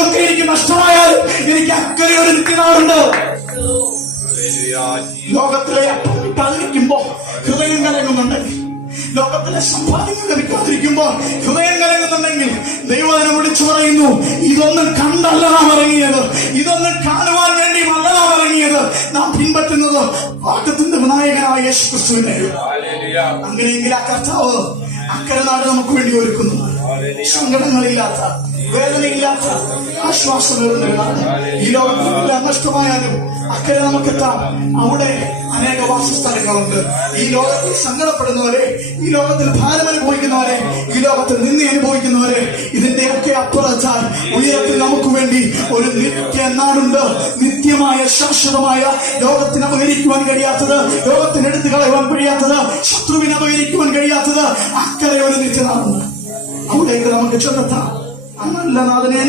ഇതൊക്കെ എനിക്ക് നഷ്ടമായാലും എനിക്ക് അക്കരെ ഒരു നിത്യനാടുണ്ട്. ലോകത്തിലെ അപ്പം കിട്ടാതിരിക്കുമ്പോ ഹൃദയം കലങ്ങുന്നുണ്ടെങ്കിൽ, ലോകത്തിലെ സമ്പാദ്യങ്ങൾ ലഭിക്കാതിരിക്കുമ്പോ ഹൃദയം കലങ്ങുന്നുണ്ടെങ്കിൽ ദൈവത്തിനെ വിളിച്ചു പറയുന്നു, ഇതൊന്നും കണ്ടല്ല നാം ഇറങ്ങിയത്, ഇതൊന്നും കാണുവാൻ വേണ്ടി അല്ല നാം ഇറങ്ങിയത്. നാം പിൻപറ്റുന്നത് വാഗ്ദത്തത്തിന്റെ വിനായകനായ യേശു ക്രിസ്തുവിനെ. അങ്ങനെയെങ്കിൽ ആ കർത്താവ് അക്കരെ നാട് നമുക്ക് വേണ്ടി ഒരുക്കുന്നു. സങ്കടങ്ങളില്ലാത്ത, വേദനയില്ലാത്ത, ആശ്വാസമേറുന്ന നാട്. ഈ ലോകത്തിൽ നഷ്ടമായാലും അക്കരെ നമുക്കെത്താം. അവിടെ അനേക വാസസ്ഥലങ്ങളുണ്ട്. ഈ ലോകത്തിൽ സങ്കടപ്പെടുന്നവരെ, ഈ ലോകത്തിൽ ഭാരം അനുഭവിക്കുന്നവരെ, ഈ ലോകത്തിൽ നിന്ദ അനുഭവിക്കുന്നവരെ, ഇതിന്റെയൊക്കെ അപ്പുറത്താൽ ഉയരത്തിൽ നമുക്ക് വേണ്ടി ഒരു നിത്യ നാടുണ്ട്. നിത്യമായ ശാശ്വതമായ, ലോകത്തിന് അപഹരിക്കുവാൻ കഴിയാത്തത്, ലോകത്തിന് എടുത്തു കളയുവാൻ കഴിയാത്തത്, ശത്രുവിന് അപഹരിക്കുവാൻ കഴിയാത്തത് അക്കരെ ഒരു നിത്യനാടുണ്ട്. അവിടേക്ക് നമുക്ക് ചെന്നെത്താം. ആ നല്ല നാഥനെ